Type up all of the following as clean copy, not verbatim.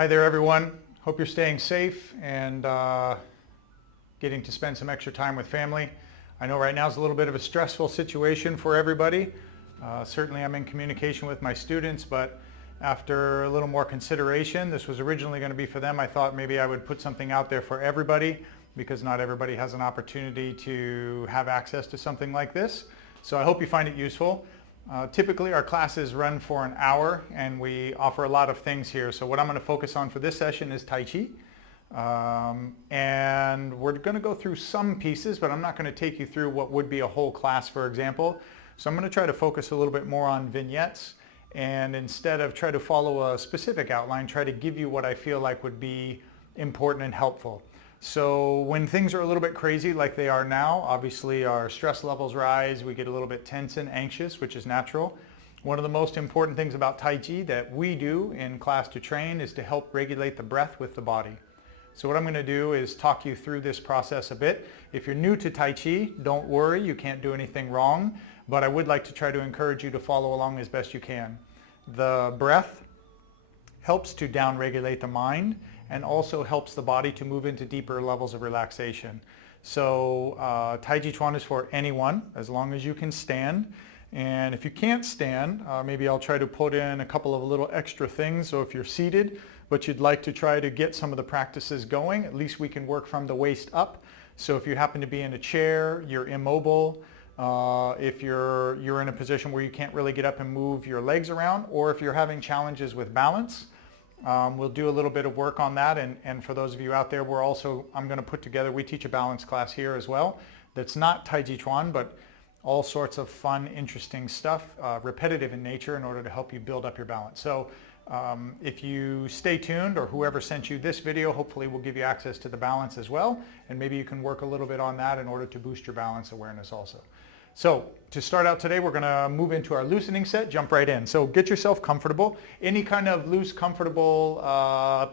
Hi there, everyone. Hope you're staying safe and getting to spend some extra time with family. I know right now is a little bit of a stressful situation for everybody. Certainly I'm in communication with my students, but after a little more consideration, this was originally going to be for them. I thought maybe I would put something out there for everybody because not everybody has an opportunity to have access to something like this. So I hope you find it useful. Typically our classes run for an hour and we offer a lot of things here. So what I'm going to focus on for this session is Tai Chi. And we're going to go through some pieces, but I'm not going to take you through what would be a whole class, for example. So I'm going to try to focus a little bit more on vignettes, and instead of try to follow a specific outline, try to give you what I feel like would be important and helpful. So when things are a little bit crazy like they are now, obviously our stress levels rise, we get a little bit tense and anxious, which is natural. One of the most important things about Tai Chi that we do in class to train is to help regulate the breath with the body. So what I'm going to do is talk you through this process a bit. If you're new to Tai Chi, don't worry, you can't do anything wrong, but I would like to try to encourage you to follow along as best you can. The breath helps to down-regulate the mind and also helps the body to move into deeper levels of relaxation. So Tai Chi Chuan is for anyone, as long as you can stand. And if you can't stand, maybe I'll try to put in a couple of little extra things. So if you're seated, but you'd like to try to get some of the practices going, at least we can work from the waist up. So if you happen to be in a chair, you're immobile. If you're in a position where you can't really get up and move your legs around, or if you're having challenges with balance, we'll do a little bit of work on that. And for those of you out there, I'm going to put together, we teach a balance class here as well. That's not Tai Chi Chuan, but all sorts of fun, interesting stuff, repetitive in nature in order to help you build up your balance. So if you stay tuned, or whoever sent you this video, hopefully will give you access to the balance as well. And maybe you can work a little bit on that in order to boost your balance awareness also. So to start out today, we're going to move into our loosening set, jump right in. So get yourself comfortable. Any kind of loose, comfortable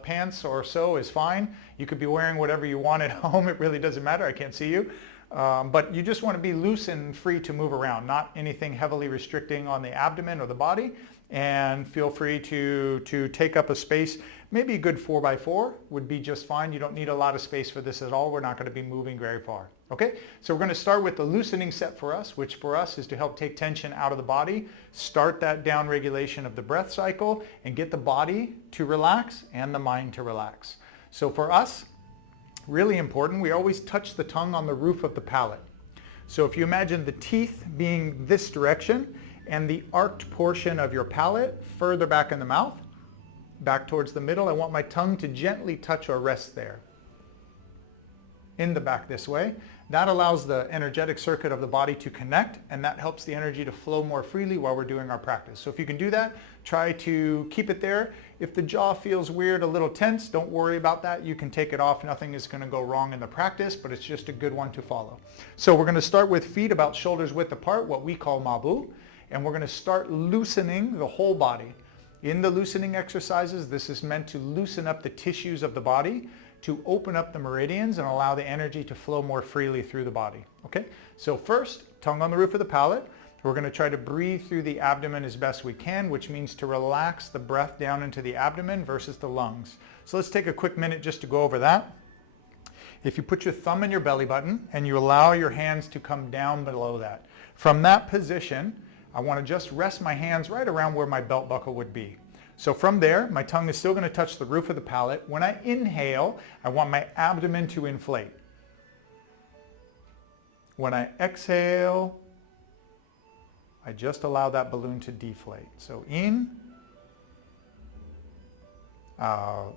pants or so is fine. You could be wearing whatever you want at home. It really doesn't matter. I can't see you. But you just want to be loose and free to move around, not anything heavily restricting on the abdomen or the body. And feel free to take up a space. Maybe a good 4x4 would be just fine. You don't need a lot of space for this at all. We're not going to be moving very far. Okay, so we're going to start with the loosening set for us, which for us is to help take tension out of the body, start that down regulation of the breath cycle, and get the body to relax and the mind to relax. So for us, really important, we always touch the tongue on the roof of the palate. So if you imagine the teeth being this direction and the arched portion of your palate further back in the mouth, back towards the middle, I want my tongue to gently touch or rest there. In the back this way. That allows the energetic circuit of the body to connect, and that helps the energy to flow more freely while we're doing our practice. So if you can do that, try to keep it there. If the jaw feels weird, a little tense, don't worry about that. You can take it off. Nothing is going to go wrong in the practice, but it's just a good one to follow. So we're going to start with feet about shoulders width apart, what we call mabu, and we're going to start loosening the whole body. In the loosening exercises, this is meant to loosen up the tissues of the body, to open up the meridians and allow the energy to flow more freely through the body. Okay, so first, tongue on the roof of the palate. We're going to try to breathe through the abdomen as best we can, which means to relax the breath down into the abdomen versus the lungs. So let's take a quick minute just to go over that. If you put your thumb in your belly button and you allow your hands to come down below that, from that position, I want to just rest my hands right around where my belt buckle would be. So from there, my tongue is still going to touch the roof of the palate. When I inhale, I want my abdomen to inflate. When I exhale, I just allow that balloon to deflate. So in, out.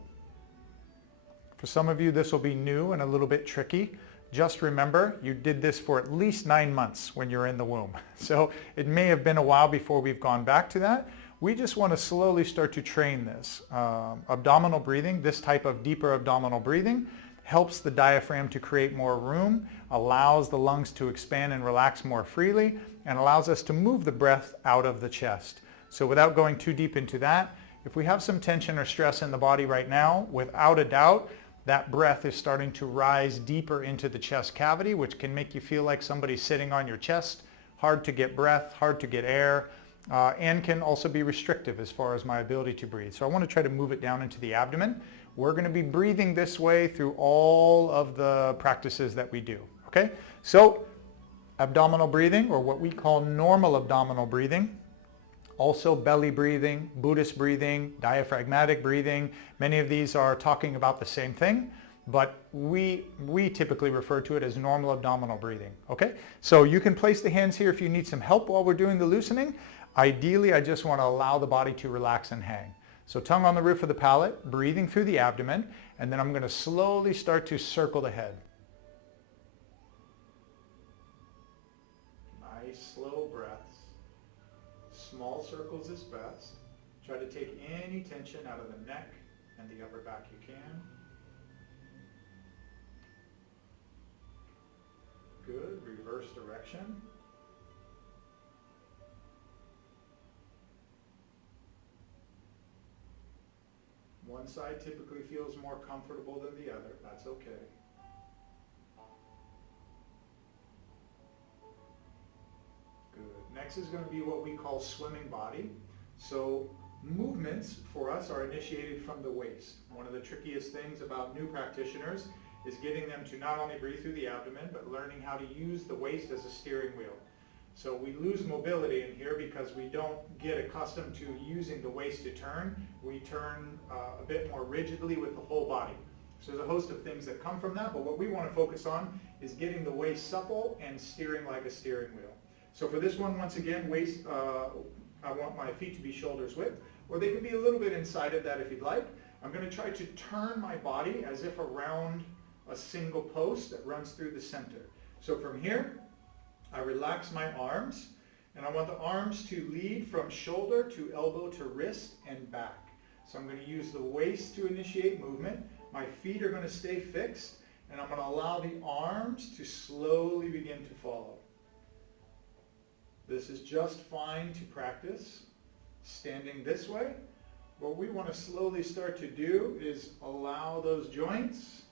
For some of you, this will be new and a little bit tricky. Just remember, you did this for at least 9 months when you're in the womb. So it may have been a while before we've gone back to that. We just want to slowly start to train this. Abdominal breathing, this type of deeper abdominal breathing, helps the diaphragm to create more room, allows the lungs to expand and relax more freely, and allows us to move the breath out of the chest. So without going too deep into that, if we have some tension or stress in the body right now, without a doubt, that breath is starting to rise deeper into the chest cavity, which can make you feel like somebody's sitting on your chest. Hard to get breath, hard to get air. and can also be restrictive as far as my ability to breathe. So I want to try to move it down into the abdomen. We're going to be breathing this way through all of the practices that we do. Okay, so abdominal breathing, or what we call normal abdominal breathing, also belly breathing, Buddhist breathing, diaphragmatic breathing. Many of these are talking about the same thing, but we typically refer to it as normal abdominal breathing. Okay, so you can place the hands here if you need some help while we're doing the loosening. Ideally, I just want to allow the body to relax and hang. So tongue on the roof of the palate, breathing through the abdomen, and then I'm going to slowly start to circle the head. Nice slow breaths. Small circles is best. Try to take any tension out of the neck and the upper back you can. Good. Reverse direction. One side typically feels more comfortable than the other. That's okay. Good. Next is going to be what we call swimming body. So movements for us are initiated from the waist. One of the trickiest things about new practitioners is getting them to not only breathe through the abdomen, but learning how to use the waist as a steering wheel. So we lose mobility in here because we don't get accustomed to using the waist to turn. We turn a bit more rigidly with the whole body. So there's a host of things that come from that, but what we want to focus on is getting the waist supple and steering like a steering wheel. So for this one, once again, waist, I want my feet to be shoulders width, or they can be a little bit inside of that if you'd like. I'm going to try to turn my body as if around a single post that runs through the center. So from here, I relax my arms, and I want the arms to lead from shoulder to elbow to wrist and back. So I'm going to use the waist to initiate movement. My feet are going to stay fixed, and I'm going to allow the arms to slowly begin to follow. This is just fine to practice standing this way. What we want to slowly start to do is allow those joints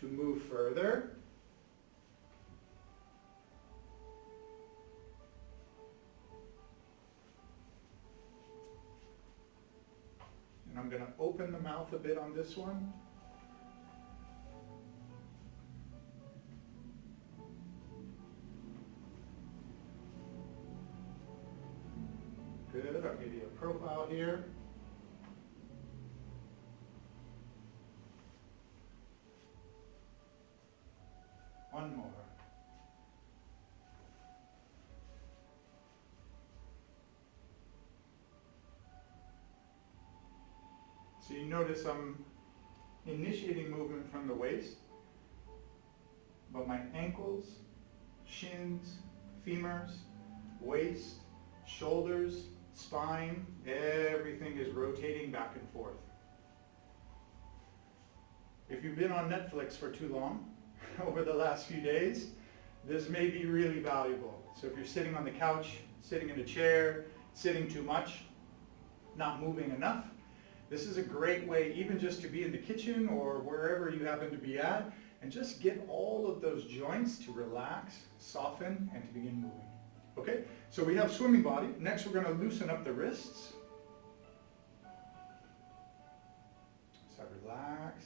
to move further. And I'm going to open the mouth a bit on this one. Good. I'll give you a profile here. One more. So you notice I'm initiating movement from the waist, but my ankles, shins, femurs, waist, shoulders, spine, everything is rotating back and forth. If you've been on Netflix for too long, over the last few days, this may be really valuable. So if you're sitting on the couch, sitting in a chair, sitting too much, not moving enough, this is a great way even just to be in the kitchen or wherever you happen to be at and just get all of those joints to relax, soften, and to begin moving. Okay, so we have swimming body. Next we're going to loosen up the wrists. So relax.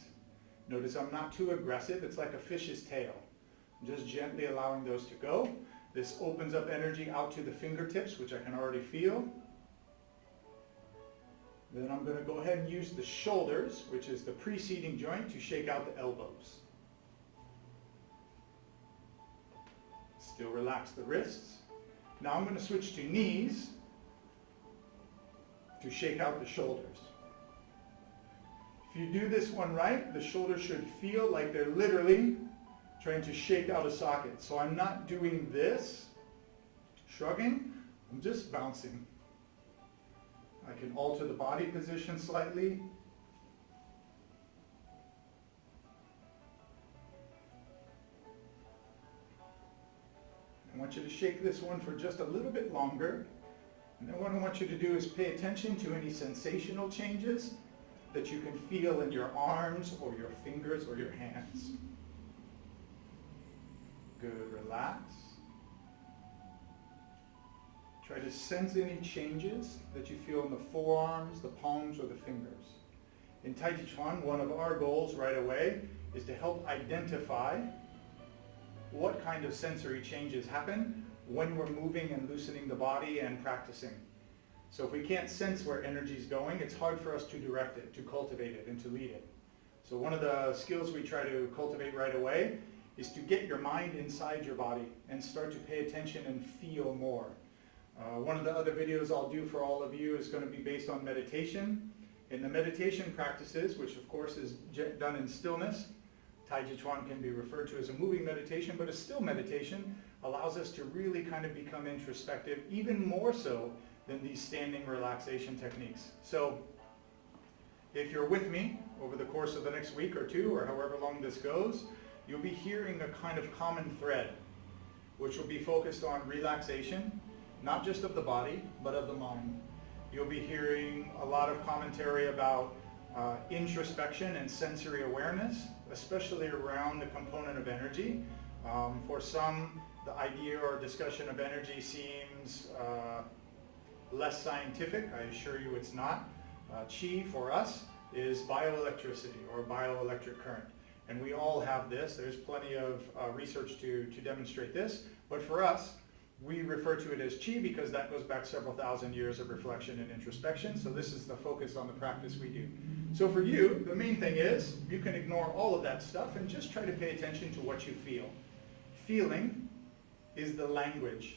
Notice I'm not too aggressive. It's like a fish's tail. I'm just gently allowing those to go. This opens up energy out to the fingertips, which I can already feel. Then I'm going to go ahead and use the shoulders, which is the preceding joint, to shake out the elbows. Still relax the wrists. Now I'm going to switch to knees to shake out the shoulders. If you do this one right, the shoulders should feel like they're literally trying to shake out a socket. So I'm not doing this, shrugging, I'm just bouncing. I can alter the body position slightly. I want you to shake this one for just a little bit longer. And then what I want you to do is pay attention to any sensational changes that you can feel in your arms or your fingers or your hands. Good, relax. Try Try to sense any changes that you feel in the forearms, the palms, or the fingers. In Tai Chi Chuan, one of our goals right away is to help identify what kind of sensory changes happen when we're moving and loosening the body and practicing. So if we can't sense where energy is going, it's hard for us to direct it, to cultivate it, and to lead it. So one of the skills we try to cultivate right away is to get your mind inside your body and start to pay attention and feel more. One of the other videos I'll do for all of you is going to be based on meditation. In the meditation practices, which of course is done in stillness, Tai Chi Chuan can be referred to as a moving meditation, but a still meditation allows us to really kind of become introspective, even more so than these standing relaxation techniques. So if you're with me over the course of the next week or two, or however long this goes, you'll be hearing a kind of common thread, which will be focused on relaxation, not just of the body, but of the mind. You'll be hearing a lot of commentary about introspection and sensory awareness, especially around the component of energy. For some, the idea or discussion of energy seems less scientific. I assure you it's not. Qi for us is bioelectricity or bioelectric current. And we all have this. There's plenty of research to demonstrate this. But for us, we refer to it as Qi because that goes back several thousand years of reflection and introspection. So this is the focus on the practice we do. So for you, the main thing is you can ignore all of that stuff and just try to pay attention to what you feel. Feeling is the language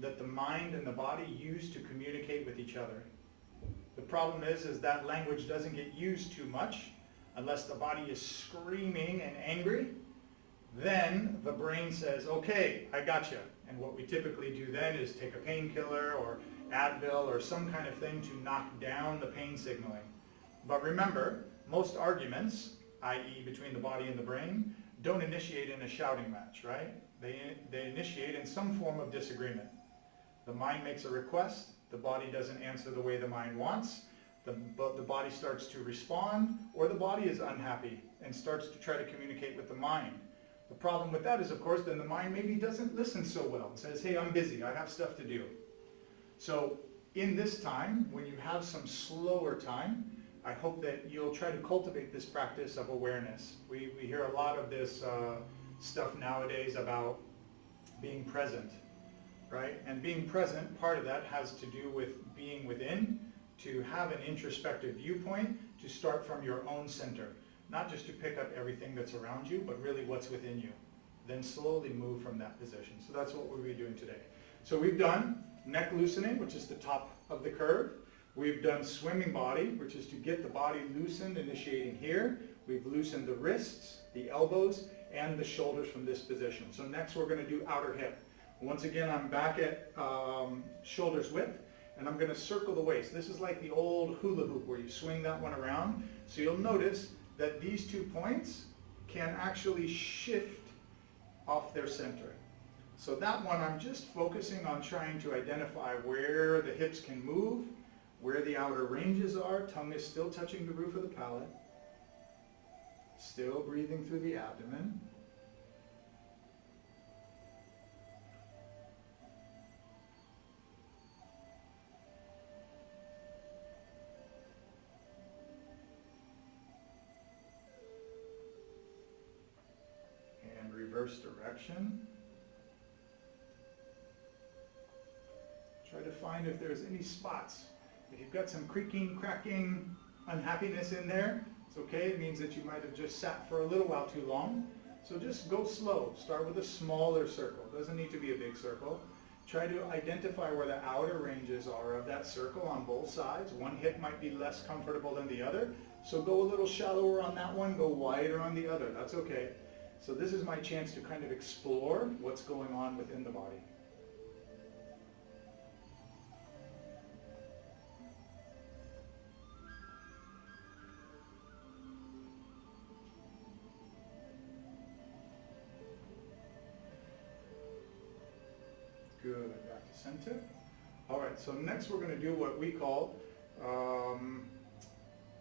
that the mind and the body use to communicate with each other. The problem is that language doesn't get used too much unless the body is screaming and angry. Then the brain says, okay, I got you. And what we typically do then is take a painkiller or Advil or some kind of thing to knock down the pain signaling. But remember, most arguments, i.e. between the body and the brain, don't initiate in a shouting match, right? They initiate in some form of disagreement. The mind makes a request, the body doesn't answer the way the mind wants, the body starts to respond, or the body is unhappy and starts to try to communicate with the mind. The problem with that is, of course, then the mind maybe doesn't listen so well and says, hey, I'm busy, I have stuff to do. So in this time, when you have some slower time, I hope that you'll try to cultivate this practice of awareness. We hear a lot of this stuff nowadays about being present, right? And being present, part of that has to do with being within, to have an introspective viewpoint, to start from your own center. Not just to pick up everything that's around you, but really what's within you. Then slowly move from that position. So that's what we'll be doing today. So we've done neck loosening, which is the top of the curve. We've done swimming body, which is to get the body loosened, initiating here. We've loosened the wrists, the elbows, and the shoulders from this position. So next we're going to do outer hip. Once again, I'm back at shoulders width, and I'm going to circle the waist. This is like the old hula hoop where you swing that one around. So you'll notice that these 2 points can actually shift off their center. So that one I'm just focusing on trying to identify where the hips can move, where the outer ranges are. Tongue is still touching the roof of the palate. Still breathing through the abdomen. Reverse direction. Try to find if there's any spots. If you've got some creaking, cracking, unhappiness in there, it's okay. It means that you might have just sat for a little while too long. So just go slow. Start with a smaller circle. It doesn't need to be a big circle. Try to identify where the outer ranges are of that circle on both sides. One hip might be less comfortable than the other. So go a little shallower on that one, go wider on the other. That's okay. So this is my chance to kind of explore what's going on within the body. Good, back to center. All right, so next we're going to do what we call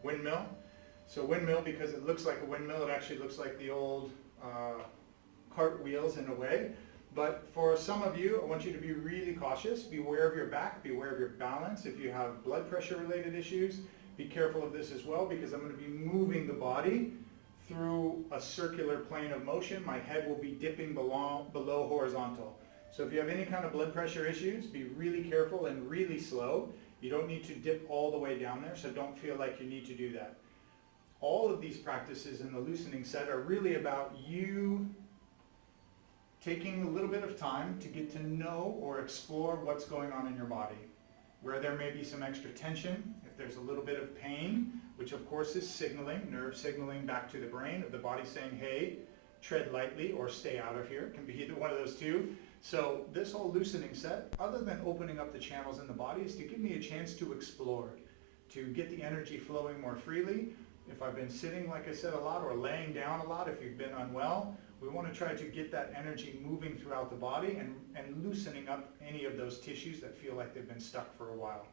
windmill. So windmill, because it looks like a windmill, it actually looks like the old cartwheels in a way. But for some of you, I want you to be really cautious. Beware of your back, beware of your balance. If you have blood pressure related issues, be careful of this as well, because I'm going to be moving the body through a circular plane of motion. My head will be dipping below horizontal. So if you have any kind of blood pressure issues, be really careful and really slow. You don't need to dip all the way down there, so don't feel like you need to do that. All of these practices in the loosening set are really about you taking a little bit of time to get to know or explore what's going on in your body. Where there may be some extra tension, if there's a little bit of pain, which of course is signaling, nerve signaling back to the brain of the body saying, hey, tread lightly or stay out of here. It can be either one of those two. So this whole loosening set, other than opening up the channels in the body, is to give me a chance to explore, to get the energy flowing more freely. If I've been sitting, like I said, a lot, or laying down a lot, if you've been unwell, we want to try to get that energy moving throughout the body and loosening up any of those tissues that feel like they've been stuck for a while.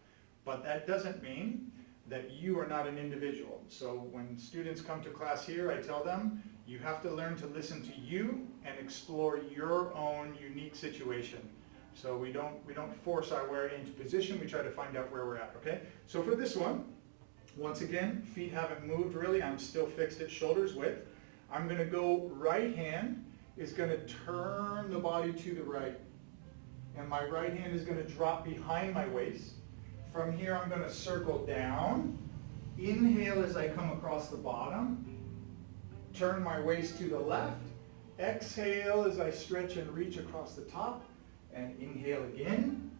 But that doesn't mean that you are not an individual. So when students come to class here, I tell them, you have to learn to listen to you and explore your own unique situation. So we don't force our way into position, we try to find out where we're at, okay? So for this one, once again, feet haven't moved really, I'm still fixed at shoulders width. I'm going to go right hand is going to turn the body to the right. And my right hand is going to drop behind my waist. From here I'm going to circle down. Inhale as I come across the bottom. Turn my waist to the left. Exhale as I stretch and reach across the top. And inhale again.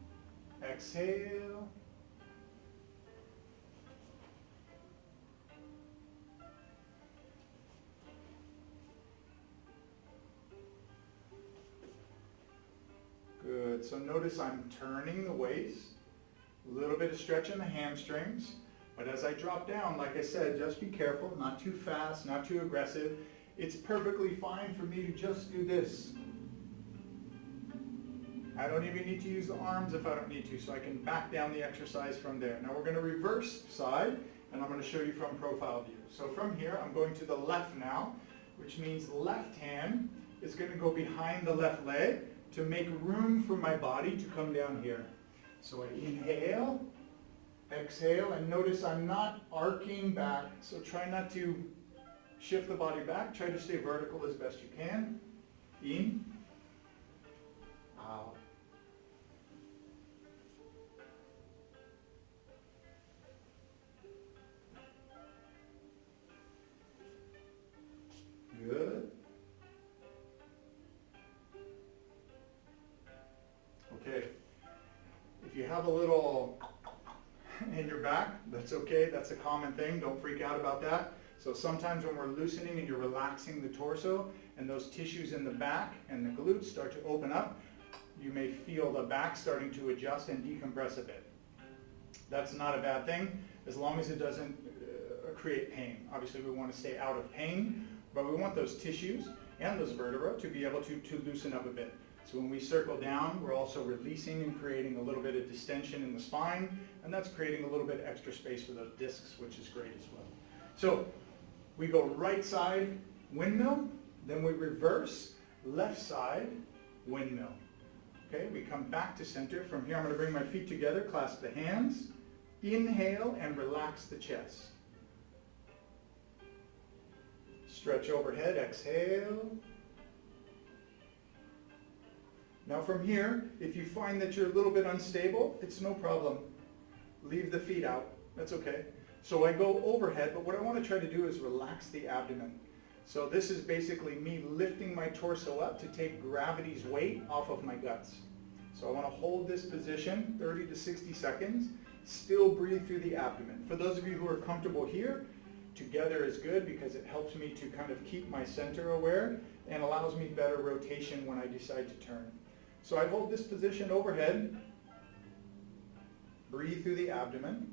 Exhale. Good. So notice I'm turning the waist. A little bit of stretch in the hamstrings. But as I drop down, like I said, just be careful, not too fast, not too aggressive. It's perfectly fine for me to just do this. I don't even need to use the arms if I don't need to, so I can back down the exercise from there. Now we're going to reverse side, and I'm going to show you from profile view. So from here, I'm going to the left now, which means left hand is going to go behind the left leg to make room for my body to come down here. So I inhale, exhale, and notice I'm not arcing back, so try not to shift the body back. Try to stay vertical as best you can. In, out. Good. Okay. If you have a little in your back, that's okay. That's a common thing. Don't freak out about that. So sometimes when we're loosening and you're relaxing the torso and those tissues in the back and the glutes start to open up, you may feel the back starting to adjust and decompress a bit. That's not a bad thing as long as it doesn't create pain. Obviously we want to stay out of pain, but we want those tissues and those vertebrae to be able to loosen up a bit. So when we circle down, we're also releasing and creating a little bit of distension in the spine, and that's creating a little bit extra space for those discs, which is great as well. So we go right side, windmill, then we reverse, left side, windmill. Okay, we come back to center. From here, I'm going to bring my feet together, clasp the hands, inhale, and relax the chest. Stretch overhead, exhale. Now from here, if you find that you're a little bit unstable, it's no problem. Leave the feet out. That's okay. So I go overhead, but what I want to try to do is relax the abdomen. So this is basically me lifting my torso up to take gravity's weight off of my guts. So I want to hold this position 30 to 60 seconds. Still breathe through the abdomen. For those of you who are comfortable here, together is good because it helps me to kind of keep my center aware and allows me better rotation when I decide to turn. So I hold this position overhead, breathe through the abdomen.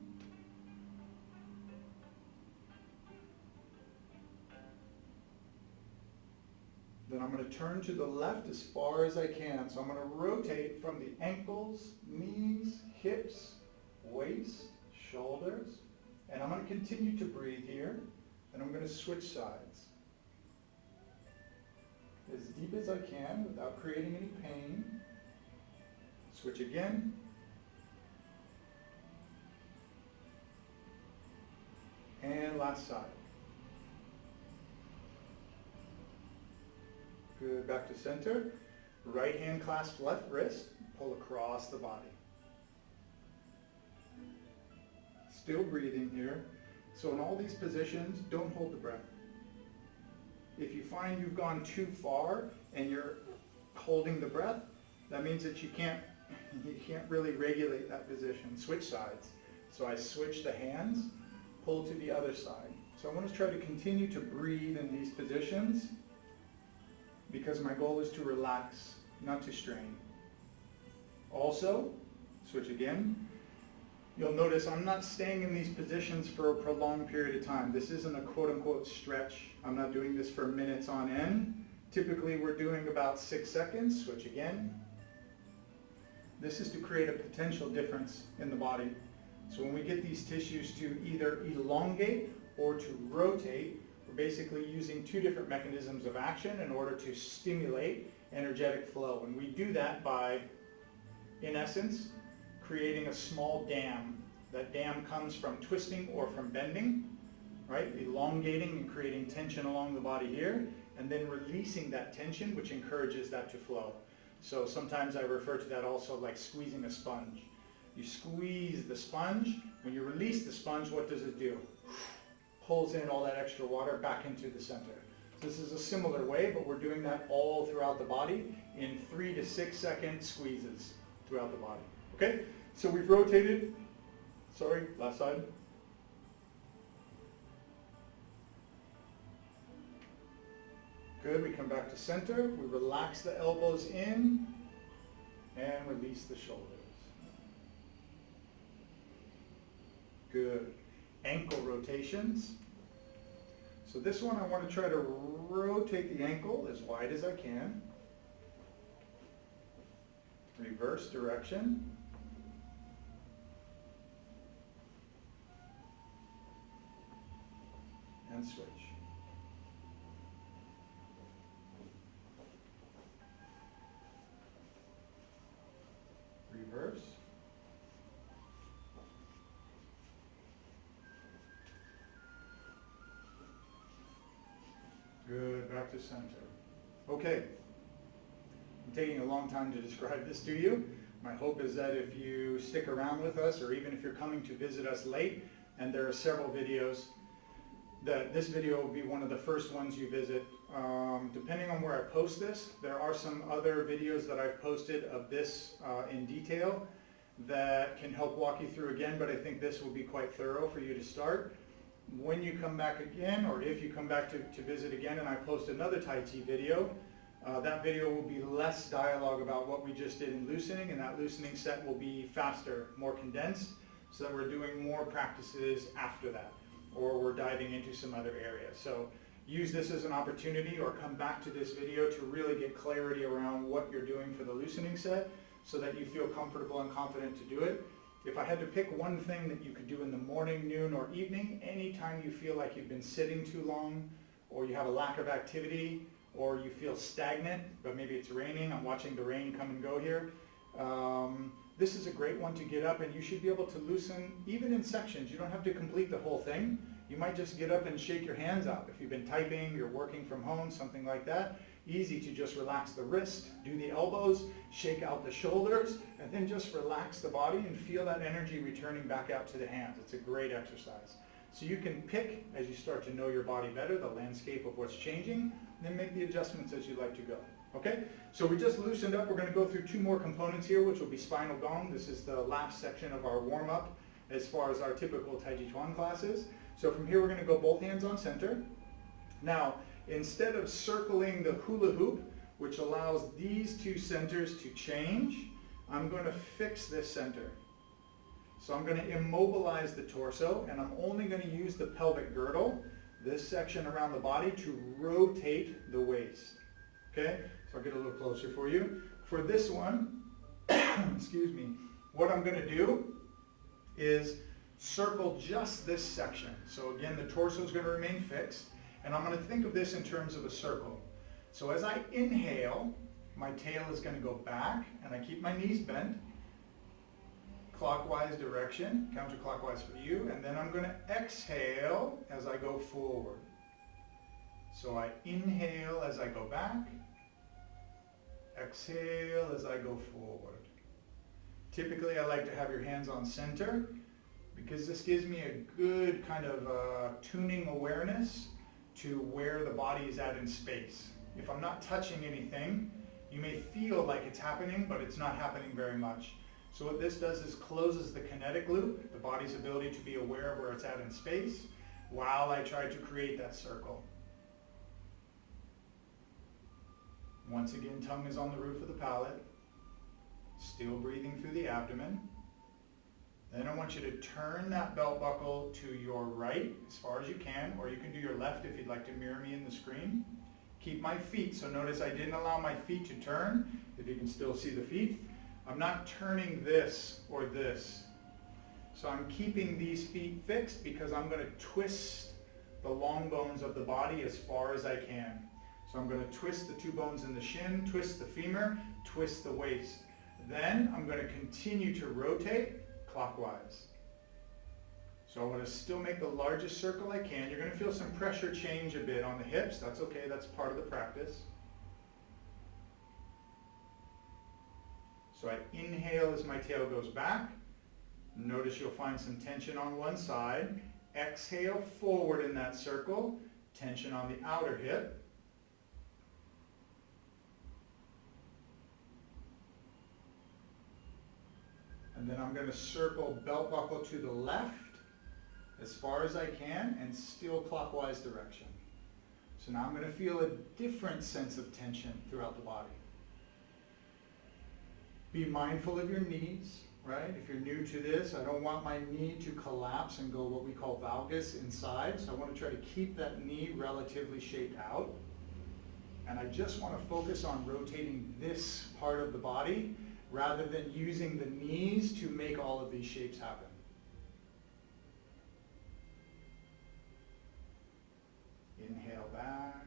Then I'm going to turn to the left as far as I can. So I'm going to rotate from the ankles, knees, hips, waist, shoulders. And I'm going to continue to breathe here. And I'm going to switch sides. As deep as I can without creating any pain. Switch again. And last side. Good, back to center. Right hand clasp left wrist, pull across the body. Still breathing here. So in all these positions, don't hold the breath. If you find you've gone too far and you're holding the breath, that means that you can't really regulate that position. Switch sides. So I switch the hands, pull to the other side. So I want to try to continue to breathe in these positions because my goal is to relax, not to strain. Also, switch again. You'll notice I'm not staying in these positions for a prolonged period of time. This isn't a quote-unquote stretch. I'm not doing this for minutes on end. Typically we're doing about 6 seconds. Switch again. This is to create a potential difference in the body. So when we get these tissues to either elongate or to rotate, we're basically using two different mechanisms of action in order to stimulate energetic flow. And we do that by, in essence, creating a small dam. That dam comes from twisting or from bending, right? Elongating and creating tension along the body here, and then releasing that tension, which encourages that to flow. So sometimes I refer to that also like squeezing a sponge. You squeeze the sponge. When you release the sponge, what does it do? Pulls in all that extra water back into the center. So this is a similar way, but we're doing that all throughout the body in 3 to 6 second squeezes throughout the body. Okay? So we've rotated. Sorry, last side. Good, we come back to center. We relax the elbows in and release the shoulders. Good. Ankle rotations. So this one I want to try to rotate the ankle as wide as I can. Reverse direction. And switch. Reverse. Good, back to center. Okay, I'm taking a long time to describe this to you. My hope is that if you stick around with us, or even if you're coming to visit us late, and there are several videos, that this video will be one of the first ones you visit. Depending on where I post this, there are some other videos that I've posted of this in detail that can help walk you through again, but I think this will be quite thorough for you to start. When you come back again, or if you come back to visit again and I post another Tai Chi video, that video will be less dialogue about what we just did in loosening, and that loosening set will be faster, more condensed, so that we're doing more practices after that, or we're diving into some other areas. So use this as an opportunity, or come back to this video to really get clarity around what you're doing for the loosening set so that you feel comfortable and confident to do it. If I had to pick one thing that you could do in the morning, noon, or evening, anytime you feel like you've been sitting too long, or you have a lack of activity, or you feel stagnant, but maybe it's raining, I'm watching the rain come and go here, this is a great one to get up, and you should be able to loosen even in sections. You don't have to complete the whole thing. You might just get up and shake your hands out. If you've been typing, you're working from home, something like that, easy to just relax the wrist, do the elbows, shake out the shoulders, and then just relax the body and feel that energy returning back out to the hands. It's a great exercise. So you can pick, as you start to know your body better, the landscape of what's changing, and then make the adjustments as you'd like to go. Okay? So we just loosened up. We're going to go through 2 more components here, which will be spinal gong. This is the last section of our warm-up as far as our typical Tai Chi Chuan classes. So from here we're going to go both hands on center. Now, instead of circling the hula hoop, which allows these 2 centers to change, I'm going to fix this center. So I'm going to immobilize the torso, and I'm only going to use the pelvic girdle, this section around the body, to rotate the waist. Okay? So I'll get a little closer for you. For this one, excuse me, what I'm going to do is circle just this section. So again, the torso is going to remain fixed, and I'm going to think of this in terms of a circle. So as I inhale, my tail is going to go back, and I keep my knees bent, clockwise direction, counterclockwise for you, and then I'm going to exhale as I go forward. So I inhale as I go back, exhale as I go forward. Typically I like to have your hands on center because this gives me a good kind of tuning awareness to where the body is at in space. If I'm not touching anything, you may feel like it's happening, but it's not happening very much. So what this does is closes the kinetic loop, the body's ability to be aware of where it's at in space, while I try to create that circle. Once again, tongue is on the roof of the palate, still breathing through the abdomen. Then I want you to turn that belt buckle to your right as far as you can, or you can do your left if you'd like to mirror me in the screen. Keep my feet, so notice I didn't allow my feet to turn, if you can still see the feet. I'm not turning this or this. So I'm keeping these feet fixed because I'm going to twist the long bones of the body as far as I can. So I'm going to twist the two bones in the shin, twist the femur, twist the waist. Then I'm going to continue to rotate clockwise. So I want to still make the largest circle I can. You're going to feel some pressure change a bit on the hips. That's okay. That's part of the practice. So I inhale as my tail goes back. Notice you'll find some tension on one side. Exhale forward in that circle. Tension on the outer hip. And then I'm going to circle belt buckle to the left as far as I can and still clockwise direction. So now I'm going to feel a different sense of tension throughout the body. Be mindful of your knees, right? If you're new to this, I don't want my knee to collapse and go what we call valgus inside. So I want to try to keep that knee relatively shaped out. And I just want to focus on rotating this part of the body rather than using the knees to make all of these shapes happen. Inhale back,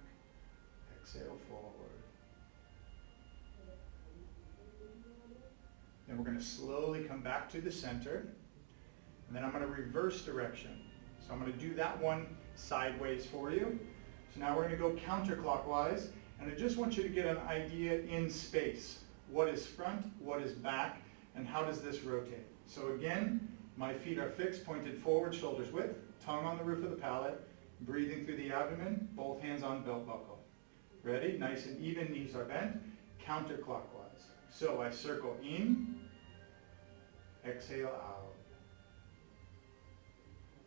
exhale forward. Then we're going to slowly come back to the center, and then I'm going to reverse direction. So I'm going to do that one sideways for you. So now we're going to go counterclockwise, and I just want you to get an idea in space. What is front, what is back, and how does this rotate? So again, my feet are fixed, pointed forward, shoulders width, tongue on the roof of the palate, breathing through the abdomen, both hands on belt buckle. Ready? Nice and even, knees are bent, counterclockwise. So I circle in, exhale out.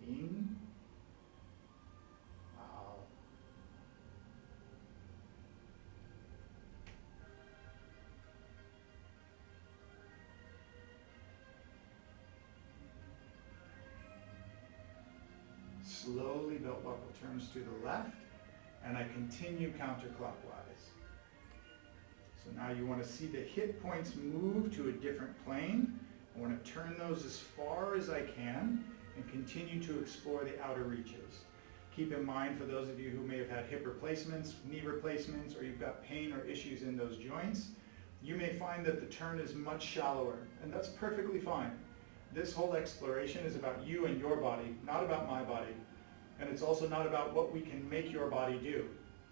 In, out. Slowly belt buckle turns to the left, and I continue counterclockwise. So now you want to see the hip points move to a different plane. I want to turn those as far as I can and continue to explore the outer reaches. Keep in mind, for those of you who may have had hip replacements, knee replacements, or you've got pain or issues in those joints, you may find that the turn is much shallower, and that's perfectly fine. This whole exploration is about you and your body, not about my body. And it's also not about what we can make your body do.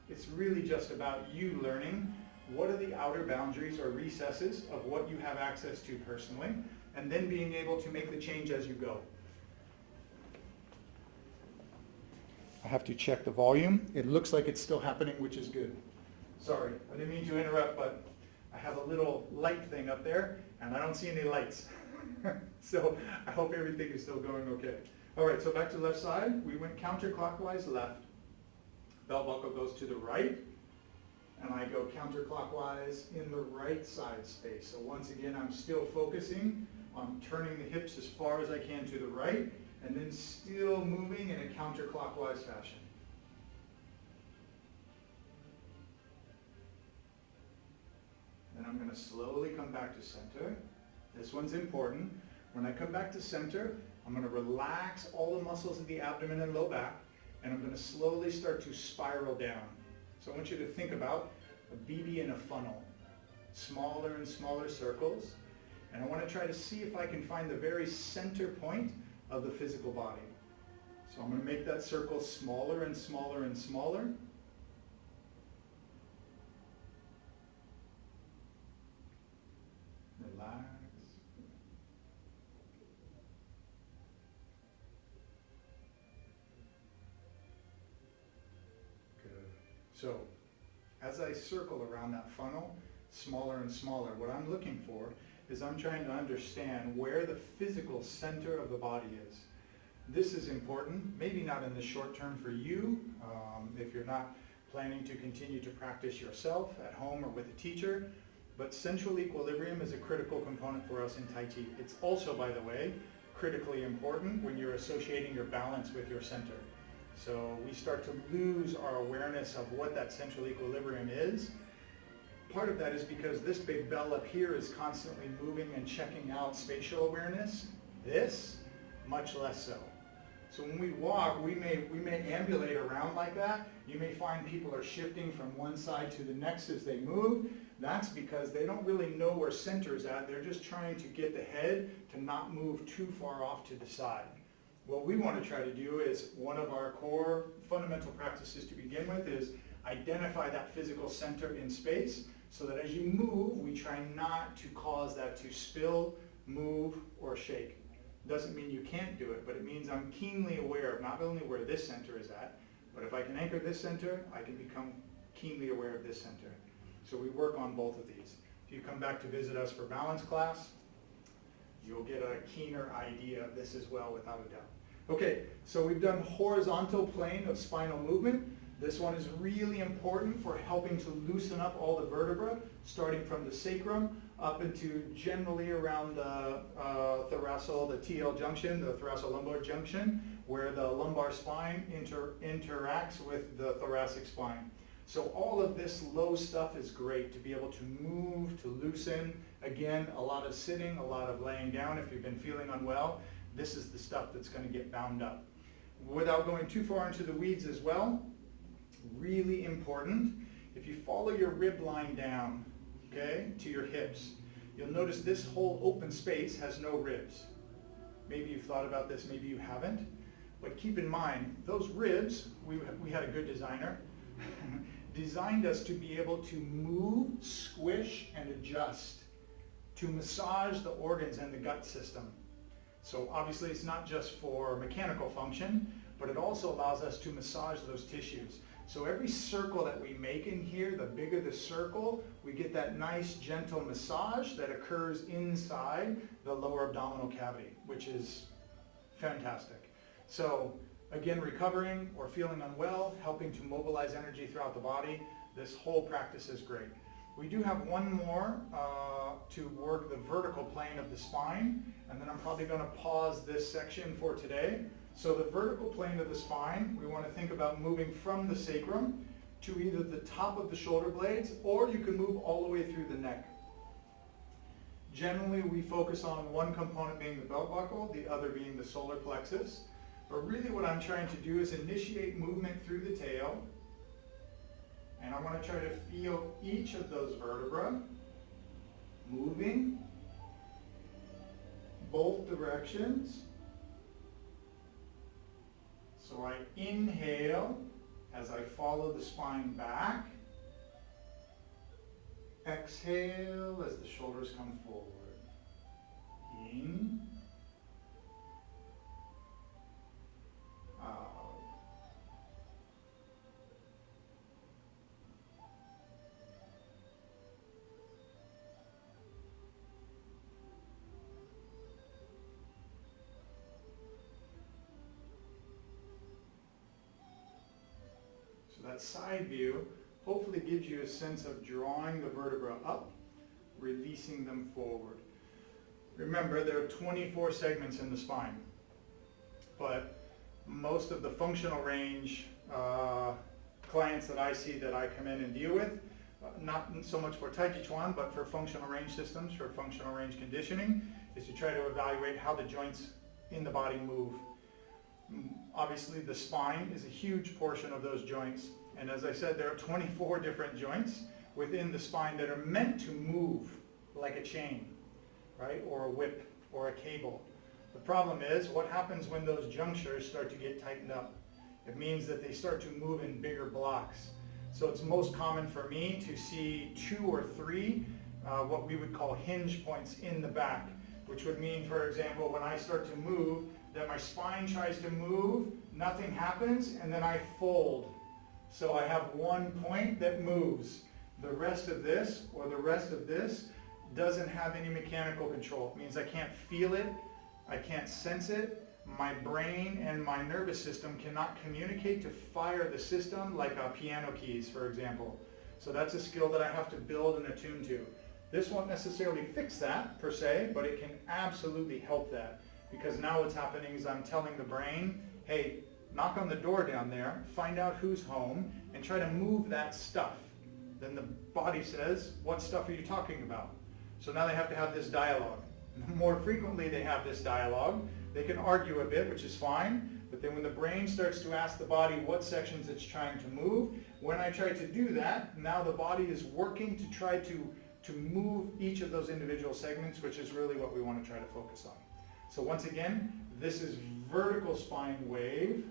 It's really just about you learning what are the outer boundaries or recesses of what you have access to personally, and then being able to make the change as you go. I have to check the volume. It looks like it's still happening, which is good. Sorry, I didn't mean to interrupt, but I have a little light thing up there, and I don't see any lights. So I hope everything is still going okay. All right, so back to the left side. We went counterclockwise left. Belt buckle goes to the right, and I go counterclockwise in the right side space. So once again, I'm still focusing on turning the hips as far as I can to the right, and then still moving in a counterclockwise fashion. Then I'm going to slowly come back to center. This one's important. When I come back to center, I'm going to relax all the muscles of the abdomen and low back, and I'm going to slowly start to spiral down. So I want you to think about a BB in a funnel, smaller and smaller circles. And I want to try to see if I can find the very center point of the physical body. So I'm going to make that circle smaller and smaller and smaller. Relax. Good. So as I circle around that funnel, smaller and smaller, what I'm looking for is I'm trying to understand where the physical center of the body is. This is important, maybe not in the short term for you, if you're not planning to continue to practice yourself at home or with a teacher, but central equilibrium is a critical component for us in Tai Chi. It's also, by the way, critically important when you're associating your balance with your center. So we start to lose our awareness of what that central equilibrium is. Part of that is because this big bell up here is constantly moving and checking out spatial awareness. This, much less so. So when we walk, we may ambulate around like that. You may find people are shifting from one side to the next as they move. That's because they don't really know where center is at. They're just trying to get the head to not move too far off to the side. What we want to try to do is, one of our core fundamental practices to begin with is identify that physical center in space, so that as you move, we try not to cause that to spill, move, or shake. Doesn't mean you can't do it, but it means I'm keenly aware of not only where this center is at, but if I can anchor this center, I can become keenly aware of this center. So we work on both of these. If you come back to visit us for balance class, you'll get a keener idea of this as well, without a doubt. Okay, so we've done horizontal plane of spinal movement. This one is really important for helping to loosen up all the vertebrae, starting from the sacrum up into generally around the thoracic, the TL junction, the thoracolumbar junction, where the lumbar spine interacts with the thoracic spine. So all of this low stuff is great to be able to move, to loosen. Again, a lot of sitting, a lot of laying down. If you've been feeling unwell, this is the stuff that's going to get bound up. Without going too far into the weeds as well, really important, if you follow your rib line down, okay, to your hips, you'll notice this whole open space has no ribs. Maybe you've thought about this, maybe you haven't, but keep in mind, those ribs, we had a good designer, designed us to be able to move, squish, and adjust, to massage the organs and the gut system. So obviously it's not just for mechanical function, but it also allows us to massage those tissues. So every circle that we make in here, the bigger the circle, we get that nice gentle massage that occurs inside the lower abdominal cavity, which is fantastic. So again, recovering or feeling unwell, helping to mobilize energy throughout the body, this whole practice is great. We do have one more to work the vertical plane of the spine, and then I'm probably going to pause this section for today. So the vertical plane of the spine, we want to think about moving from the sacrum to either the top of the shoulder blades, or you can move all the way through the neck. Generally, we focus on one component being the belt buckle, the other being the solar plexus. But really what I'm trying to do is initiate movement through the tail, and I want to try to feel each of those vertebrae moving both directions. So I inhale as I follow the spine back. Exhale as the shoulders come forward. In. Out. So that side view hopefully gives you a sense of drawing the vertebra up, releasing them forward. Remember, there are 24 segments in the spine, but most of the functional range clients that I see that I come in and deal with, not so much for Tai Chi Chuan, but for functional range systems, for functional range conditioning, is to try to evaluate how the joints in the body move. Obviously, the spine is a huge portion of those joints. And as I said, there are 24 different joints. within the spine that are meant to move like a chain, right? Or a whip or a cable. The problem is, what happens when those junctures start to get tightened up? It means that they start to move in bigger blocks. So it's most common for me to see 2 or 3 what we would call hinge points in the back, which would mean, for example, when I start to move, that my spine tries to move, nothing happens, and then I fold. So I have one point that moves. The rest of this, or the rest of this, doesn't have any mechanical control. It means I can't feel it, I can't sense it. My brain and my nervous system cannot communicate to fire the system like piano keys, for example. So that's a skill that I have to build and attune to. This won't necessarily fix that per se, but it can absolutely help that. Because now what's happening is I'm telling the brain, hey, knock on the door down there, find out who's home, and try to move that stuff. Then the body says, what stuff are you talking about? So now they have to have this dialogue. The more frequently they have this dialogue, they can argue a bit, which is fine, but then when the brain starts to ask the body what sections it's trying to move, when I try to do that, now the body is working to try to move each of those individual segments, which is really what we want to try to focus on. So once again, this is vertical spine wave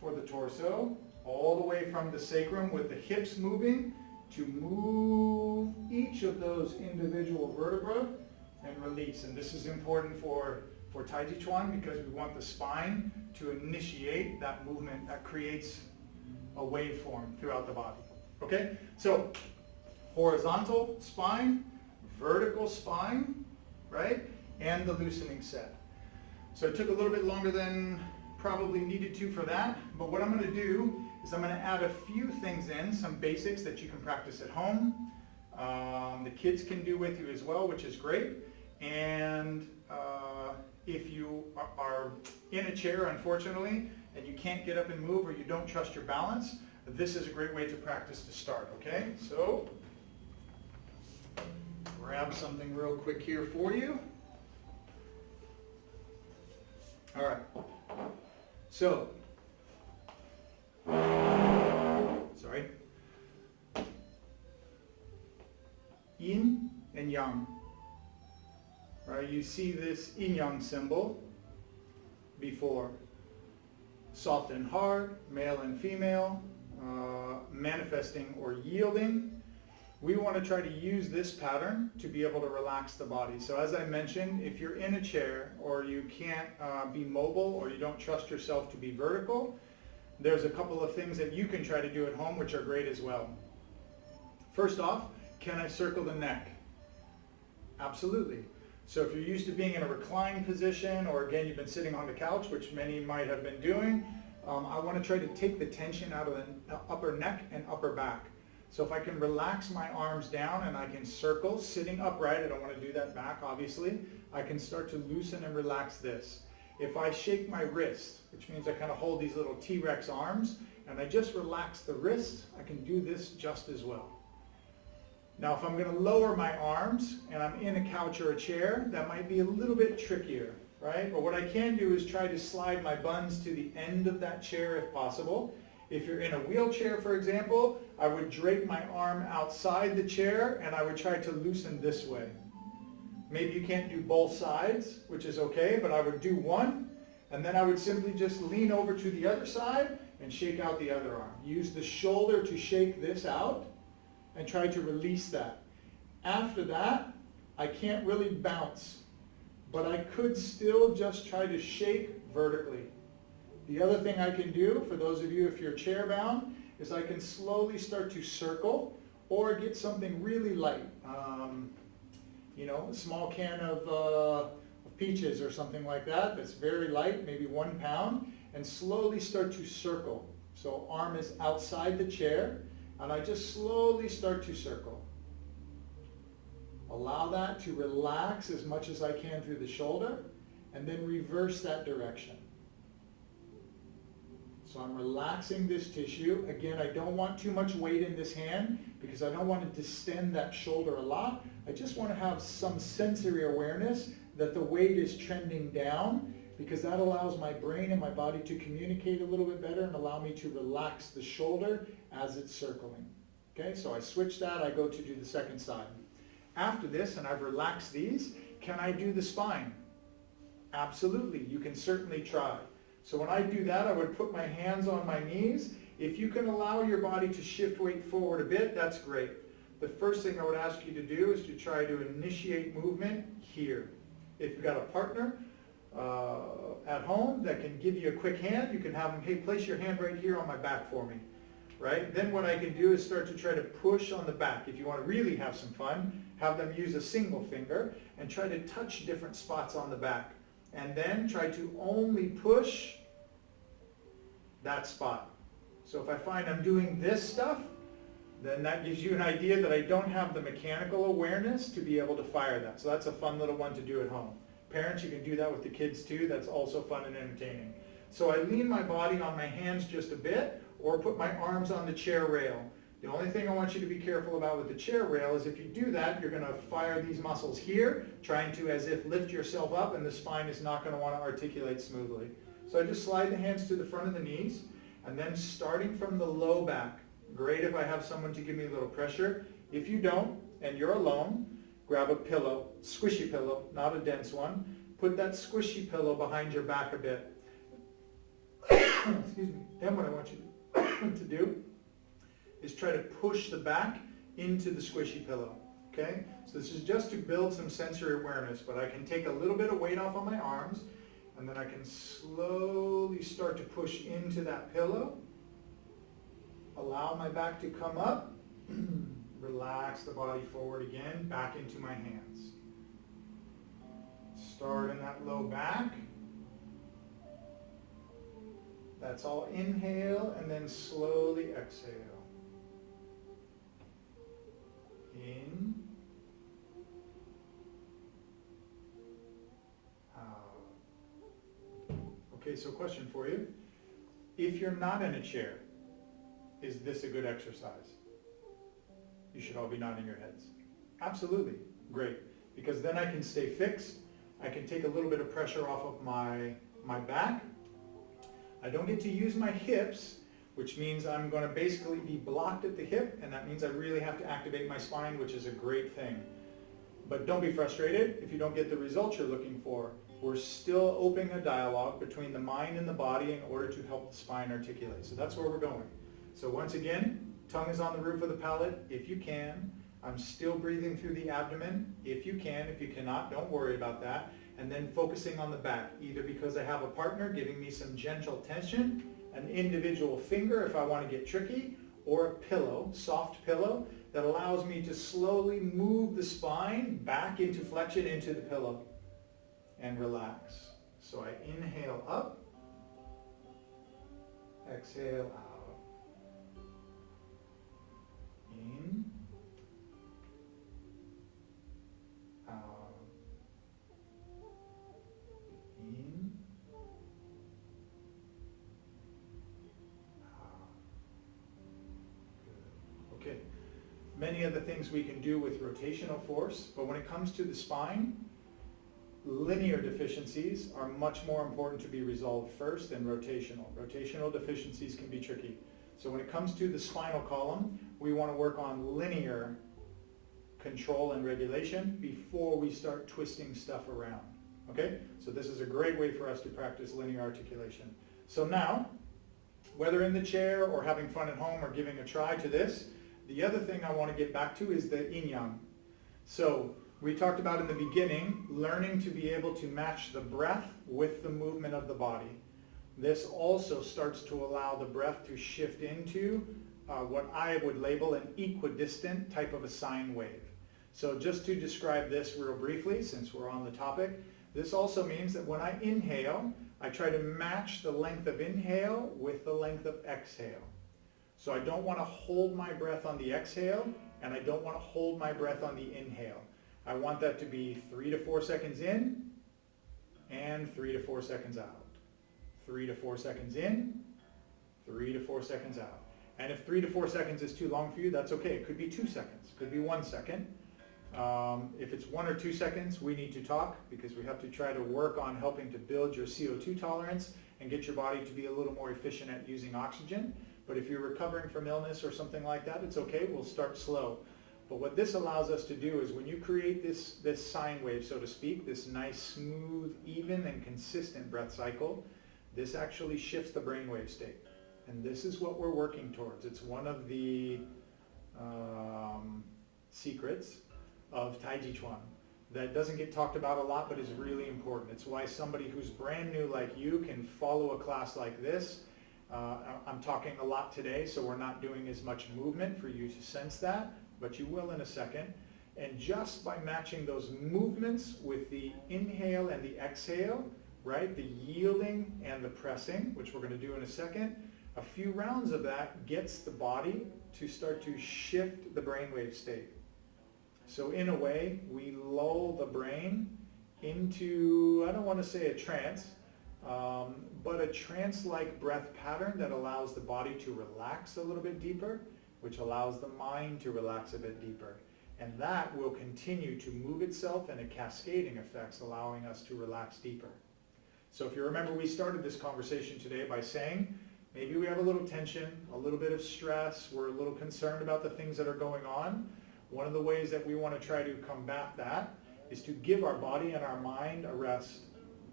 for the torso, all the way from the sacrum with the hips moving to move each of those individual vertebrae and release. And this is important for Tai Chi Chuan because we want the spine to initiate that movement that creates a waveform throughout the body. Okay? So horizontal spine, vertical spine, right? And the loosening set. So it took a little bit longer than probably needed to for that, but what I'm going to do is I'm going to add a few things in, some basics that you can practice at home. The kids can do with you as well, which is great. And if you are in a chair, unfortunately, and you can't get up and move or you don't trust your balance, this is a great way to practice to start, okay? So, grab something real quick here for you. All right. So, sorry. Yin and yang. Right, you see this yin-yang symbol before. Soft and hard, male and female, manifesting or yielding. We want to try to use this pattern to be able to relax the body. So as I mentioned, if you're in a chair or you can't be mobile or you don't trust yourself to be vertical, there's a couple of things that you can try to do at home which are great as well. First off, can I circle the neck? Absolutely. So if you're used to being in a reclined position, or again, you've been sitting on the couch, which many might have been doing, I want to try to take the tension out of the upper neck and upper back. So if I can relax my arms down and I can circle, sitting upright, I don't want to do that back, obviously, I can start to loosen and relax this. If I shake my wrist, which means I kind of hold these little T-Rex arms, and I just relax the wrist, I can do this just as well. Now, if I'm going to lower my arms and I'm in a couch or a chair, that might be a little bit trickier, right? But what I can do is try to slide my buns to the end of that chair if possible. If you're in a wheelchair, for example, I would drape my arm outside the chair and I would try to loosen this way. Maybe you can't do both sides, which is okay, but I would do one, and then I would simply just lean over to the other side and shake out the other arm. Use the shoulder to shake this out and try to release that. After that, I can't really bounce, but I could still just try to shake vertically. The other thing I can do, for those of you if you're chair bound, is I can slowly start to circle or get something really light. A small can of peaches or something like that that's very light, maybe 1 pound, and slowly start to circle. So arm is outside the chair, and I just slowly start to circle. Allow that to relax as much as I can through the shoulder, and then reverse that direction. So I'm relaxing this tissue. Again, I don't want too much weight in this hand because I don't want to distend that shoulder a lot. I just want to have some sensory awareness that the weight is trending down, because that allows my brain and my body to communicate a little bit better and allow me to relax the shoulder as it's circling. Okay, so I switch that, I go to do the second side. After this, and I've relaxed these, can I do the spine? Absolutely, you can certainly try. So when I do that, I would put my hands on my knees. If you can allow your body to shift weight forward a bit, that's great. The first thing I would ask you to do is to try to initiate movement here. If you've got a partner at home that can give you a quick hand, you can have them, hey, place your hand right here on my back for me. Right? Then what I can do is start to try to push on the back. If you want to really have some fun, have them use a single finger and try to touch different spots on the back. And then try to only push that spot. So if I find I'm doing this stuff, then that gives you an idea that I don't have the mechanical awareness to be able to fire that. So that's a fun little one to do at home. Parents, you can do that with the kids too. That's also fun and entertaining. So I lean my body on my hands just a bit, or put my arms on the chair rail. The only thing I want you to be careful about with the chair rail is if you do that, you're going to fire these muscles here, trying to as if lift yourself up, and the spine is not going to want to articulate smoothly. So I just slide the hands to the front of the knees, and then starting from the low back. Great if I have someone to give me a little pressure. If you don't, and you're alone, grab a pillow, squishy pillow, not a dense one. Put that squishy pillow behind your back a bit. Excuse me. Then what I want you to do is try to push the back into the squishy pillow. Okay? So this is just to build some sensory awareness, but I can take a little bit of weight off on my arms, and then I can slowly start to push into that pillow. Allow my back to come up. Relax the body forward again, back into my hands. Start in that low back. That's all inhale, and then slowly exhale. In. Out. Okay, so question for you. If you're not in a chair, is this a good exercise? You should all be nodding your heads. Absolutely. Great. Because then I can stay fixed. I can take a little bit of pressure off of my back. I don't get to use my hips, which means I'm going to basically be blocked at the hip, and that means I really have to activate my spine, which is a great thing. But don't be frustrated if you don't get the results you're looking for. We're still opening a dialogue between the mind and the body in order to help the spine articulate. So that's where we're going. So once again, tongue is on the roof of the palate, if you can. I'm still breathing through the abdomen, if you can. If you cannot, don't worry about that. And then focusing on the back, either because I have a partner giving me some gentle tension, an individual finger if I want to get tricky, or a pillow, soft pillow, that allows me to slowly move the spine back into flexion into the pillow and relax. So I inhale up, exhale out. In, out. In, out. Good. Okay. Many of the things we can do with rotational force, but when it comes to the spine, linear deficiencies are much more important to be resolved first than rotational. Rotational deficiencies can be tricky. So when it comes to the spinal column, we want to work on linear control and regulation before we start twisting stuff around. Okay? So this is a great way for us to practice linear articulation. So now, whether in the chair or having fun at home or giving a try to this, the other thing I want to get back to is the yin-yang. So we talked about in the beginning, learning to be able to match the breath with the movement of the body. This also starts to allow the breath to shift into what I would label an equidistant type of a sine wave. So just to describe this real briefly, since we're on the topic, this also means that when I inhale, I try to match the length of inhale with the length of exhale. So I don't want to hold my breath on the exhale, and I don't want to hold my breath on the inhale. I want that to be 3 to 4 seconds in and 3 to 4 seconds out. 3 to 4 seconds in, 3 to 4 seconds out. And if 3 to 4 seconds is too long for you, that's okay. It could be 2 seconds, could be 1 second. If it's 1 or 2 seconds, we need to talk because we have to try to work on helping to build your CO2 tolerance and get your body to be a little more efficient at using oxygen. But if you're recovering from illness or something like that, it's okay, we'll start slow. But what this allows us to do is when you create this sine wave, so to speak, this nice, smooth, even, and consistent breath cycle, this actually shifts the brainwave state. And this is what we're working towards. It's one of the secrets of Tai Chi Chuan that doesn't get talked about a lot, but is really important. It's why somebody who's brand new like you can follow a class like this. I'm talking a lot today, so we're not doing as much movement for you to sense that, but you will in a second. And just by matching those movements with the inhale and the exhale, right, the yielding and the pressing, which we're going to do in a second, a few rounds of that gets the body to start to shift the brainwave state. So in a way, we lull the brain into, I don't want to say a trance, but a trance-like breath pattern that allows the body to relax a little bit deeper, which allows the mind to relax a bit deeper. And that will continue to move itself in a cascading effects, allowing us to relax deeper. So if you remember, we started this conversation today by saying, maybe we have a little tension, a little bit of stress, we're a little concerned about the things that are going on. One of the ways that we want to try to combat that is to give our body and our mind a rest,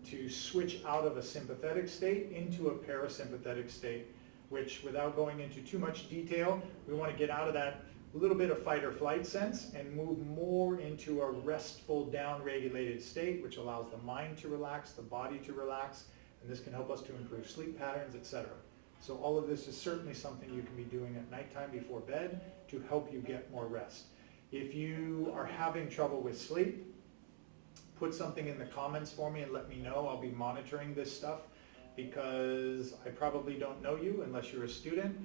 to switch out of a sympathetic state into a parasympathetic state, which, without going into too much detail, we want to get out of that little bit of fight or flight sense and move more into a restful, down-regulated state, which allows the mind to relax, the body to relax, and this can help us to improve sleep patterns, etc. So all of this is certainly something you can be doing at nighttime before bed to help you get more rest. If you are having trouble with sleep, put something in the comments for me and let me know. I'll be monitoring this stuff because I probably don't know you unless you're a student.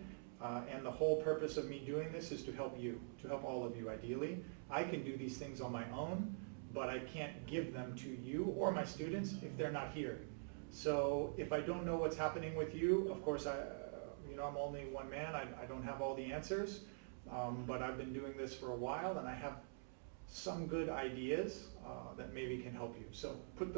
And the whole purpose of me doing this is to help you, to help all of you ideally. I can do these things on my own, but I can't give them to you or my students if they're not here. So if I don't know what's happening with you, of course, I'm only one man. I don't have all the answers, but I've been doing this for a while and I have some good ideas that maybe can help you. So put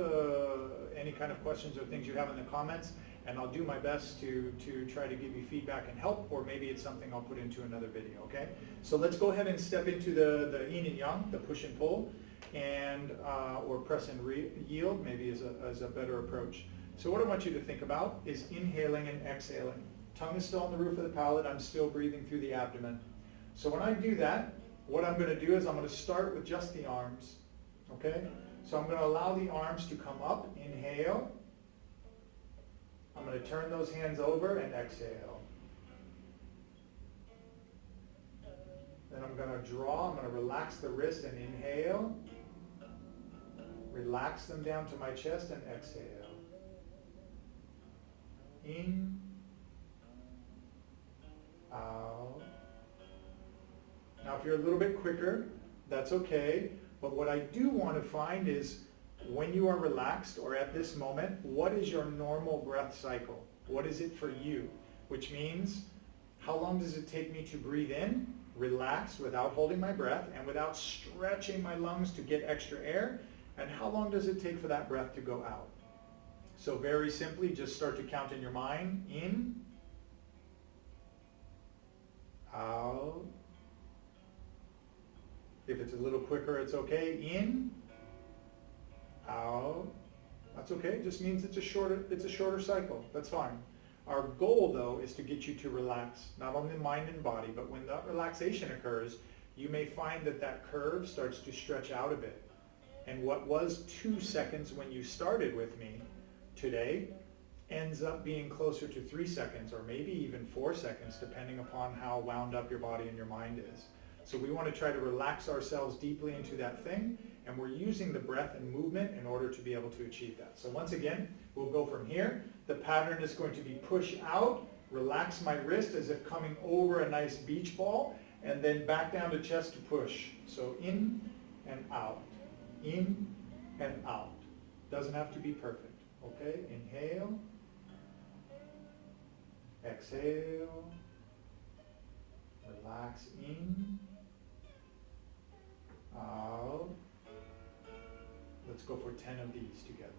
any kind of questions or things you have in the comments, and I'll do my best to try to give you feedback and help, or maybe it's something I'll put into another video, okay? So let's go ahead and step into the yin and yang, the push and pull, and or press and yield maybe is a better approach. So what I want you to think about is inhaling and exhaling. Tongue is still on the roof of the palate. I'm still breathing through the abdomen. So when I do that, what I'm going to do is I'm going to start with just the arms, okay? So I'm going to allow the arms to come up, inhale. I'm going to turn those hands over and exhale. Then I'm going to draw, I'm going to relax the wrist and inhale. Relax them down to my chest and exhale. In, out. Now if you're a little bit quicker, that's okay, but what I do want to find is when you are relaxed or at this moment, what is your normal breath cycle? What is it for you? Which means, how long does it take me to breathe in, relax without holding my breath and without stretching my lungs to get extra air, and how long does it take for that breath to go out? So very simply, just start to count in your mind. In, out. If it's a little quicker, it's okay. In, out. That's okay. It just means it's a shorter cycle. That's fine. Our goal, though, is to get you to relax, not only mind and body, but when that relaxation occurs, you may find that that curve starts to stretch out a bit. And what was 2 seconds when you started with me today ends up being closer to 3 seconds or maybe even 4 seconds, depending upon how wound up your body and your mind is. So we want to try to relax ourselves deeply into that thing, and we're using the breath and movement in order to be able to achieve that. So once again, we'll go from here. The pattern is going to be push out, relax my wrist as if coming over a nice beach ball, and then back down to chest to push. So in and out, in and out. Doesn't have to be perfect. Okay, inhale, exhale, relax in, out. Let's go for 10 of these together.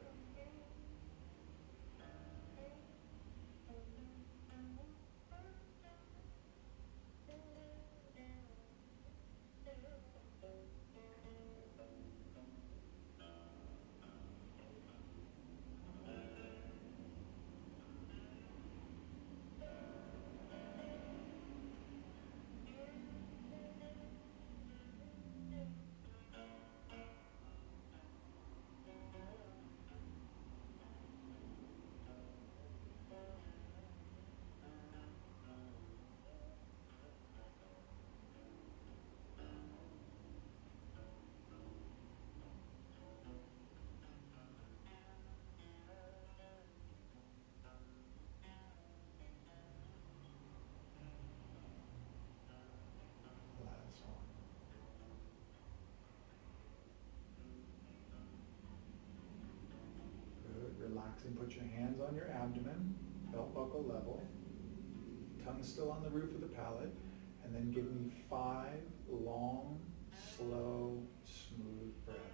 put your hands on your abdomen, belt buckle level, tongue still on the roof of the palate, and then give me 5 long, slow, smooth breaths.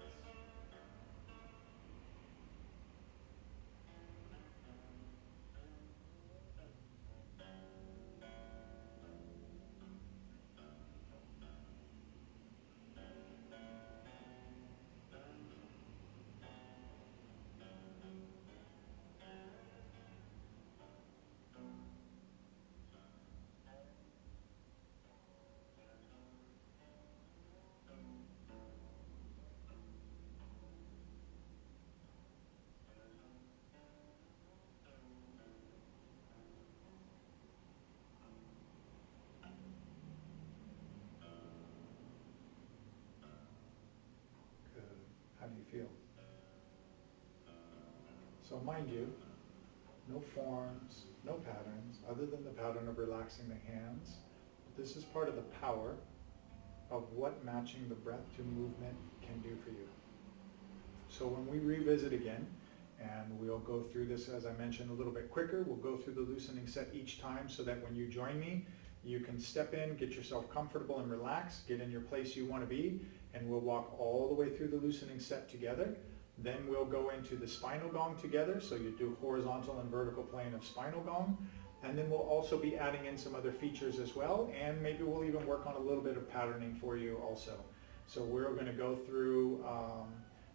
Good. How do you feel? So mind you, no forms, no patterns, other than the pattern of relaxing the hands. This is part of the power of what matching the breath to movement can do for you. So when we revisit again, and we'll go through this, as I mentioned, a little bit quicker, we'll go through the loosening set each time so that when you join me, you can step in, get yourself comfortable and relaxed, get in your place you want to be, and we'll walk all the way through the loosening set together. Then we'll go into the spinal gong together, so you do horizontal and vertical plane of spinal gong. And then we'll also be adding in some other features as well, and maybe we'll even work on a little bit of patterning for you also. So we're going to go through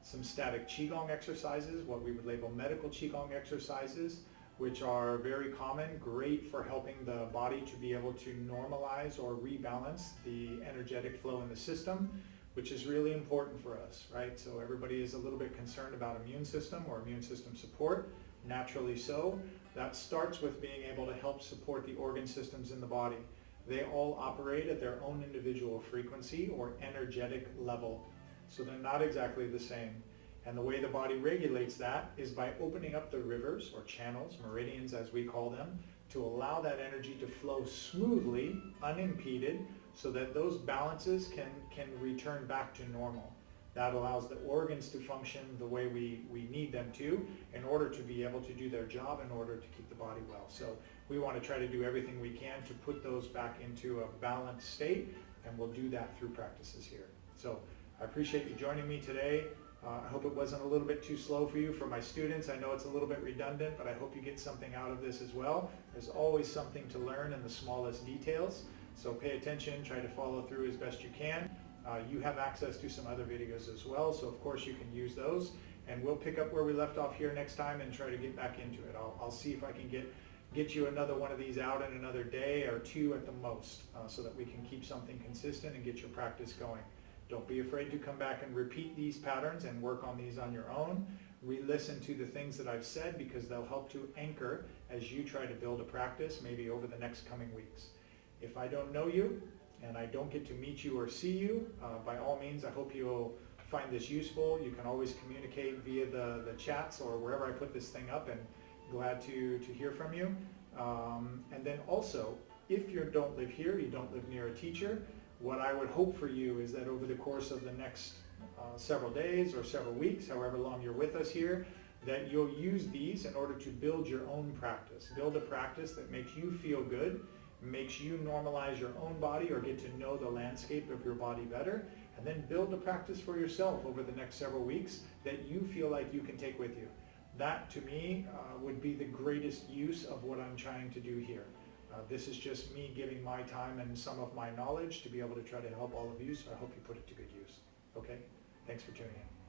some static Qigong exercises, what we would label medical Qigong exercises, which are very common, great for helping the body to be able to normalize or rebalance the energetic flow in the system, which is really important for us, right? So everybody is a little bit concerned about immune system or immune system support, naturally so. That starts with being able to help support the organ systems in the body. They all operate at their own individual frequency or energetic level. So they're not exactly the same. And the way the body regulates that is by opening up the rivers or channels, meridians as we call them, to allow that energy to flow smoothly, unimpeded, so that those balances can return back to normal. That allows the organs to function the way we need them to in order to be able to do their job, in order to keep the body well. So we want to try to do everything we can to put those back into a balanced state, and we'll do that through practices here. So I appreciate you joining me today. I hope it wasn't a little bit too slow for you. For my students, I know it's a little bit redundant, but I hope you get something out of this as well. There's always something to learn in the smallest details. So pay attention, try to follow through as best you can. You have access to some other videos as well, so of course you can use those. And we'll pick up where we left off here next time and try to get back into it. I'll see if I can get you another one of these out in another day or two at the most, so that we can keep something consistent and get your practice going. Don't be afraid to come back and repeat these patterns and work on these on your own. Re-listen to the things that I've said, because they'll help to anchor as you try to build a practice maybe over the next coming weeks. If I don't know you and I don't get to meet you or see you, by all means, I hope you'll find this useful. You can always communicate via the chats or wherever I put this thing up, and glad to hear from you. And then also, if you don't live here, you don't live near a teacher, what I would hope for you is that over the course of the next several days or several weeks, however long you're with us here, that you'll use these in order to build your own practice. Build a practice that makes you feel good, makes you normalize your own body or get to know the landscape of your body better, and then build a practice for yourself over the next several weeks that you feel like you can take with you. That, to me, would be the greatest use of what I'm trying to do here. This is just me giving my time and some of my knowledge to be able to try to help all of you, so I hope you put it to good use. Okay? Thanks for tuning in.